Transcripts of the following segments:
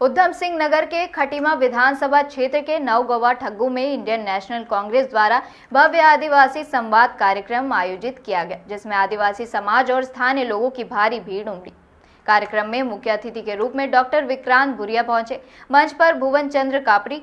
उधम सिंह नगर के खटीमा विधानसभा क्षेत्र के नवगवा ठग्गू में इंडियन नेशनल कांग्रेस द्वारा भव्य आदिवासी संवाद कार्यक्रम आयोजित किया गया, जिसमें आदिवासी समाज और स्थानीय लोगों की भारी भीड़ उमड़ी। कार्यक्रम में मुख्य अतिथि के रूप में डॉक्टर विक्रांत भुरिया पहुंचे। मंच पर भुवन चंद्र कापड़ी,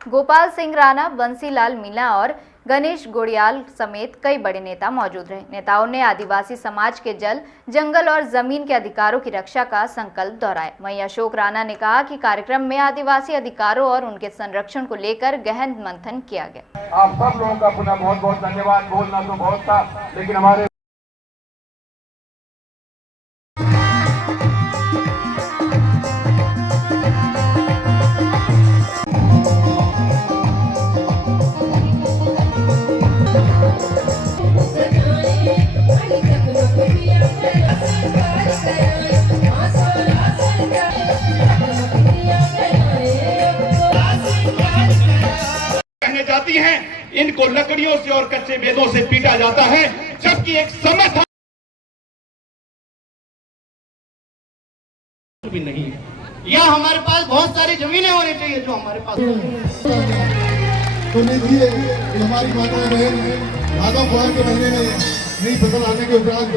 गोपाल सिंह राणा, बंसीलाल मीणा और गणेश गोड़ियाल समेत कई बड़े नेता मौजूद रहे। नेताओं ने आदिवासी समाज के जल, जंगल और जमीन के अधिकारों की रक्षा का संकल्प दोहराया। वहीं अशोक राणा ने कहा कि कार्यक्रम में आदिवासी अधिकारों और उनके संरक्षण को लेकर गहन मंथन किया गया। आप सब लोगों का पुनः बहुत बहुत धन्यवाद। बोलना तो बहुत था, लेकिन हमारे जाती हैं, इनको लकड़ियों से और कच्चे बेदों से पीटा जाता है, जबकि एक समय था भी नहीं है। या हमारे पास बहुत सारी जमीनें होनी चाहिए जो हमारे पास तो लीजिए हमारी माता बहन भादों कुआर के महीने में नई फसल आने के उपरांत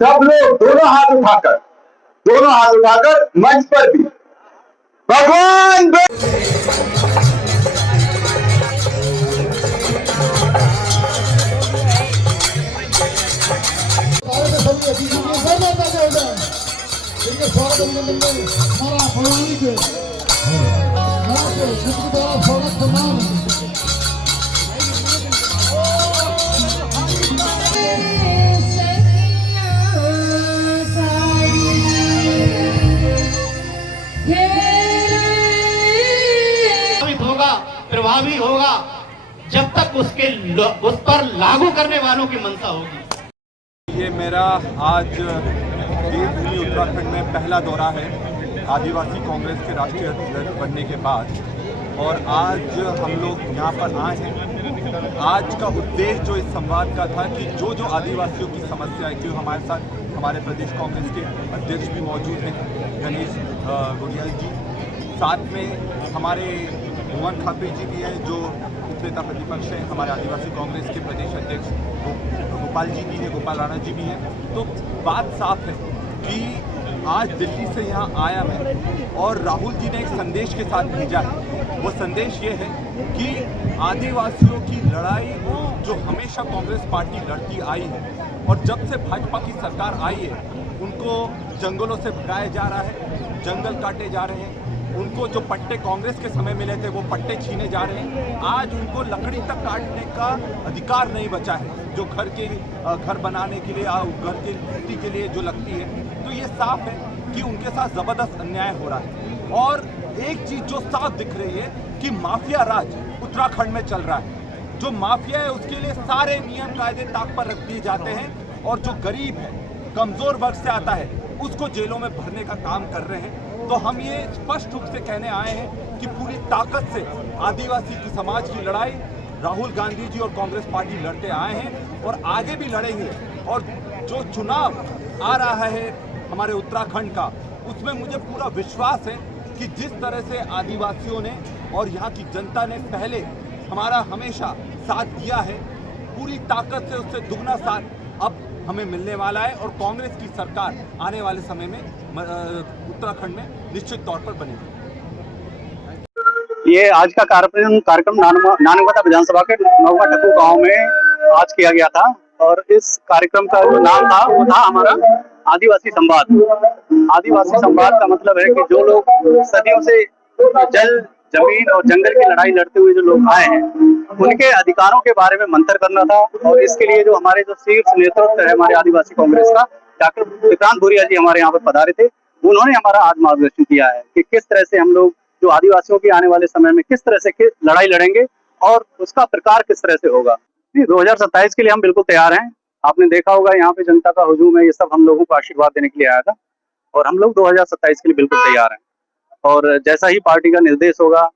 सब लोग दोनों हाथ उठाकर मंच पर भी भगवान प्रभावी होगा जब तक उस पर लागू करने वालों की मंशा होगी। ये मेरा आज देवभूमि उत्तराखंड में पहला दौरा है आदिवासी कांग्रेस के राष्ट्रीय अध्यक्ष बनने के बाद, और आज हम लोग यहाँ पर आए हैं। आज का उद्देश्य जो इस संवाद का था कि जो जो आदिवासियों की समस्या है, क्यों हमारे साथ हमारे प्रदेश कांग्रेस के अध्यक्ष भी मौजूद हैं, गणेश गोड़ियाल जी, साथ में हमारे भुवन खापड़ी जी भी हैं जो उपनेता प्रतिपक्ष हैं, हमारे आदिवासी कांग्रेस के प्रदेश अध्यक्ष गोपाल जी भी हैं, गोपाल राणा जी भी हैं। तो बात साफ है कि आज दिल्ली से यहाँ आया मैं, और राहुल जी ने एक संदेश के साथ भेजा है। वो संदेश ये है कि आदिवासियों की लड़ाई जो हमेशा कांग्रेस पार्टी लड़ती आई है, और जब से भाजपा की सरकार आई है उनको जंगलों से भगाया जा रहा है, जंगल काटे जा रहे हैं, उनको जो पट्टे कांग्रेस के समय मिले थे वो पट्टे छीने जा रहे हैं। आज उनको लकड़ी तक काटने का अधिकार नहीं बचा है, जो घर बनाने के लिए, घर की मिट्टी के लिए जो लगती है। तो ये साफ है कि उनके साथ ज़बरदस्त अन्याय हो रहा है। और एक चीज़ जो साफ दिख रही है कि माफिया राज उत्तराखंड में चल रहा है। जो माफिया है उसके लिए सारे नियम कायदे ताक पर रख दिए जाते हैं, और जो गरीब है, कमज़ोर वर्ग से आता है, उसको जेलों में भरने का काम कर रहे हैं। तो हम ये स्पष्ट रूप से कहने आए हैं कि पूरी ताकत से आदिवासी की समाज की लड़ाई राहुल गांधी जी और कांग्रेस पार्टी लड़ते आए हैं, और आगे भी लड़ेंगे। और जो चुनाव आ रहा है हमारे उत्तराखंड का, उसमें मुझे पूरा विश्वास है कि जिस तरह से आदिवासियों ने और यहाँ की जनता ने पहले हमारा हमेशा साथ दिया है, पूरी ताकत से उससे दुगना साथ अब हमें मिलने वाला है। और कांग्रेस की सरकार आने वाले समय में उत्तराखंड में निश्चित तौर पर बनेगी। ये आज का कार्यक्रम नानगवा विधानसभा के नवगवा ठग्गू गांव में आज किया गया था, और इस कार्यक्रम का जो नाम था वो था हमारा आदिवासी संवाद। आदिवासी संवाद का मतलब है कि जो लोग सदियों से जल, जमीन और जंगल की लड़ाई लड़ते हुए जो लोग आए हैं, उनके अधिकारों के बारे में मंथन करना था। और इसके लिए जो हमारे जो शीर्ष नेतृत्व है हमारे आदिवासी कांग्रेस का, डॉक्टर विक्रांत भुरिया जी हमारे यहाँ पर पधारे थे। उन्होंने हमारा आज मार्गदर्शन किया है कि किस तरह से हम लोग जो आदिवासियों की आने वाले समय में किस तरह से लड़ाई लड़ेंगे और उसका प्रकार किस तरह से होगा। 2027 के लिए हम बिल्कुल तैयार हैं। आपने देखा होगा यहाँ पे जनता का हुजूम है, ये सब हम लोगों को आशीर्वाद देने के लिए आया था और हम लोग 2027 के लिए बिल्कुल तैयार हैं। और जैसा ही पार्टी का निर्देश होगा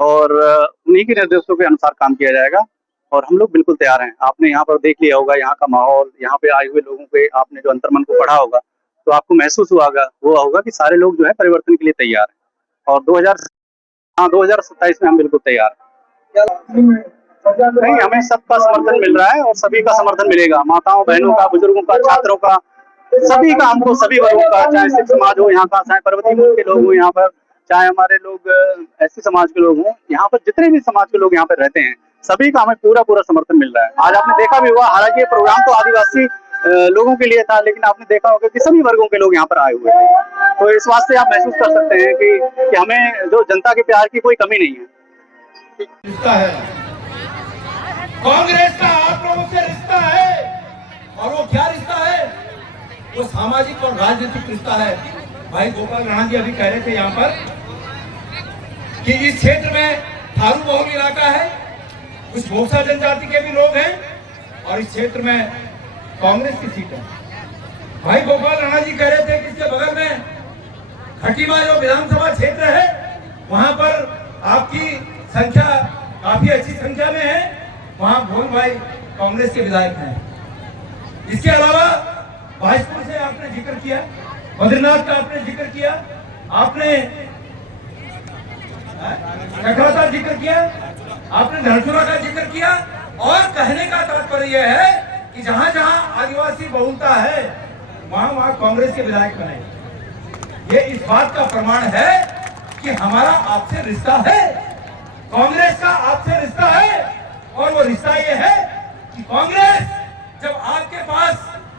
और उन्हीं के निर्देशों के अनुसार काम किया जाएगा और हम लोग बिल्कुल तैयार हैं। आपने यहाँ पर देख लिया होगा यहाँ का माहौल, यहाँ पे आए हुए लोगों के आपने जो अंतर्मन को पढ़ा होगा तो आपको महसूस हुआ होगा कि सारे लोग जो है परिवर्तन के लिए तैयार हैं और 2027 में हम बिल्कुल तैयार हैं। नहीं, हमें सबका समर्थन मिल रहा है और सभी का समर्थन मिलेगा, माताओं बहनों का, बुजुर्गों का, छात्रों का, सभी का, हमको सभी वर्गों का, चाहे सिख समाज हो यहाँ का, चाहे पर्वतीय मूल के लोग हो यहाँ पर, चाहे हमारे लोग एससी समाज के लोग हों, यहाँ पर जितने भी समाज के लोग यहाँ पर रहते हैं सभी का हमें पूरा समर्थन मिल रहा है। आज आपने देखा भी हुआ, हालांकि प्रोग्राम तो आदिवासी लोगों के लिए था लेकिन आपने देखा होगा कि सभी वर्गों के लोग यहाँ पर आए हुए हैं। तो इस बात से आप महसूस कर सकते हैं कि हमें जो जनता के प्यार की कोई कमी नहीं है। रिश्ता है कांग्रेस का आप लोगों से रिश्ता है और वो क्या रिश्ता है? वो सामाजिक और राजनीतिक रिश्ता है। भाई गोपाल राणा जी अभी कह रहे थे यहाँ पर कि इस क्षेत्र में थारू बहुल इलाका है, कुछ भोक्सा जनजाति के भी लोग हैं और इस क्षेत्र में कांग्रेस की सीट है। भाई गोपाल राणा जी कह रहे थे कि इसके बगल में खटीमा जो विधानसभा क्षेत्र है वहां पर आपकी संख्या काफी अच्छी संख्या में है, वहां भोल भाई कांग्रेस के विधायक हैं। इसके अलावा भाजपुर से आपने जिक्र किया, बद्रीनाथ का आपने जिक्र किया, आपने चक्राता जिक्र किया, आपने धरचुरा का जिक्र किया और कहने का तात्पर्य यह है कि जहां जहां आदिवासी बहुलता है वहां कांग्रेस के विधायक बने। ये इस बात का प्रमाण है कि हमारा आपसे रिश्ता है, कांग्रेस का आपसे रिश्ता है और वो रिश्ता ये है कि कांग्रेस जब आपके पास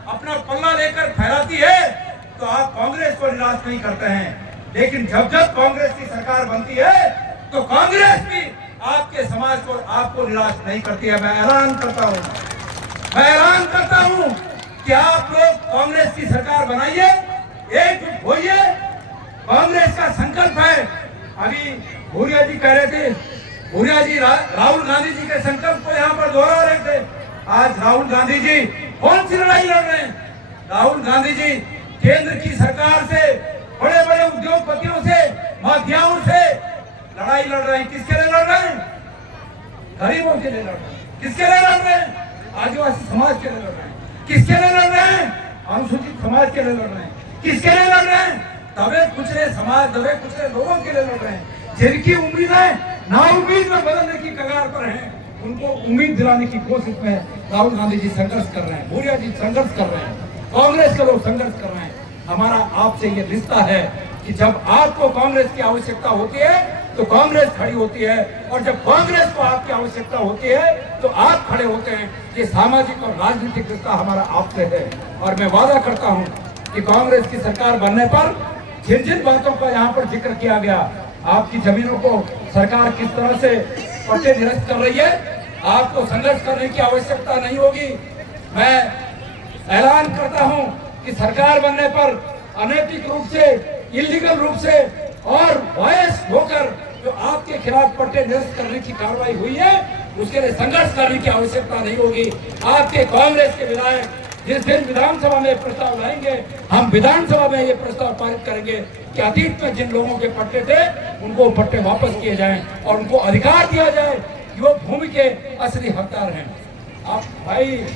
अपना पल्ला लेकर फहराती है तो आप कांग्रेस को निराश नहीं करते हैं, लेकिन जब जब कांग्रेस की सरकार बनती है तो कांग्रेस भी आपके समाज को आपको निराश नहीं करती है। मैं ऐलान करता हूं कि आप लोग कांग्रेस की सरकार बनाइए, एकजुट होइए। कांग्रेस का संकल्प है, अभी भूरिया जी कह रहे थे, भूरिया जी राहुल गांधी जी के संकल्प को यहाँ पर दोहरा रहे थे। आज राहुल गांधी जी कौन सी लड़ाई लड़ रहे हैं? राहुल गांधी जी केंद्र की सरकार से, बड़े बड़े उद्योगपतियों से, माफियाओं से लड़ाई लड़ रहे हैं। किसके लिए लड़ रहे हैं? गरीबों के लिए लड़ रहे हैं। किसके लिए लड़ रहे हैं? आदिवासी समाज के लिए लड़ रहे हैं। किसके लिए लड़ रहे हैं? अनुसूचित समाज के लिए लड़ रहे हैं। किसके लिए लड़ रहे हैं? दबे कुचले समाज, दबे कुचले लोगों के लिए लड़ रहे हैं, जिनकी उम्मीदें नाउम्मीद में बदलने की कगार पर हैं, उनको उम्मीद दिलाने की कोशिश में राहुल गांधी जी संघर्ष कर रहे हैं, भूरिया जी संघर्ष कर रहे हैं, कांग्रेस के लोग संघर्ष कर रहे हैं। हमारा आपसे ये रिश्ता है कि जब आपको कांग्रेस की आवश्यकता होती है तो कांग्रेस खड़ी होती है और जब कांग्रेस को आपकी आवश्यकता होती है तो आप खड़े होते हैं। ये सामाजिक और राजनीतिक रिश्ता हमारा आपसे है और मैं वादा करता हूं कि कांग्रेस की सरकार बनने पर जिन जिन बातों का यहाँ पर जिक्र किया गया, आपकी जमीनों को सरकार किस तरह से पट्टे निरस्त कर रही है, आपको संघर्ष करने की आवश्यकता नहीं होगी। मैं ऐलान करता हूं कि सरकार बनने पर अनैतिक रूप से, इलीगल रूप से और वॉयस होकर जो आपके खिलाफ पट्टे निरस्त करने की कार्रवाई हुई है उसके लिए संघर्ष करने की आवश्यकता नहीं होगी। आपके कांग्रेस के विधायक जिस दिन विधानसभा में प्रस्ताव लाएंगे, हम विधानसभा में ये प्रस्ताव पारित करेंगे कि अतीत में जिन लोगों के पट्टे थे उनको पट्टे वापस किए जाएं और उनको अधिकार दिया जाए कि वो भूमि के असली हकदार हैं। आप भाई